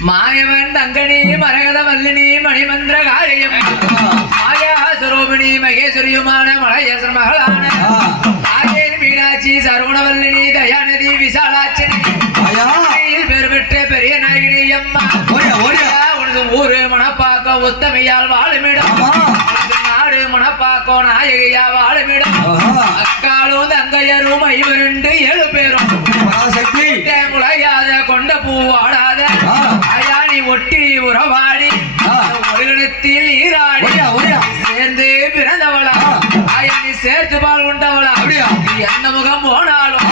மாயவன் தங்கனி மரகத மல்லினி மணிமந்திர காரியம் மாயா சுரூபிணி மகேஸ்வரியுமான மலையேசன் மகளான ஆயே மீனாட்சி சரவணவல்லினி தயாநிதி விசாலாட்சினி. ஐயா மதுரையில் பேர் பெற்ற பெரிய நாயகினி அம்மா. உனது ஊரு மணப்பாக்கம் உத்தமையால் வாழுமிடம். நாடு மணப்பாக்கம் நாயகியா வாழுமிடம். அக்காலும் தங்கையரும் ஐவருண்டு ஏழு பேரும். முளையாத கொண்ட பூ வாடாத ஆ. அயானி ஒட்டி உறவாடி நீராடி ஓடியா ஓடியா சேர்ந்து பிறந்தவளா ஆ. அயானி சேர்த்து பால் உண்டவளா. அப்படியா? எந்த முகம் போனாலும்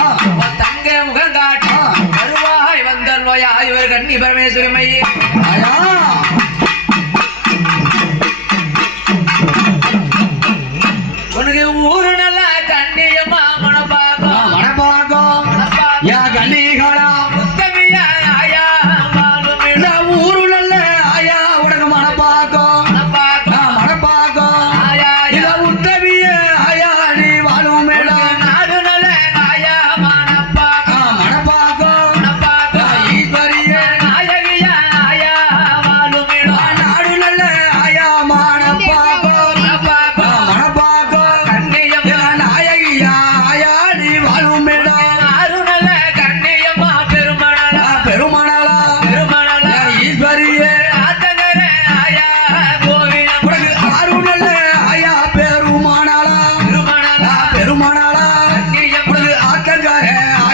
தங்க முகம் காட்டி. வருவாய் வந்தல்வாயா இவர் கன்னி பரமேஸ்வரி மையே ஐயா உனக்கு ஊரு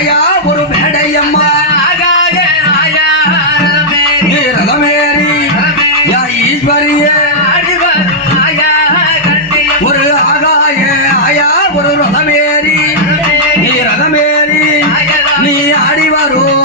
ஐயா ஒரு மேடையம்மா. ஆயா ரதமேரி யா ஈஸ்வரியே. ஆயா ஒரு ஆகாய ஐயா ஒரு ரதமேரி நீ ரதமேரி நீ ஆடி வரும்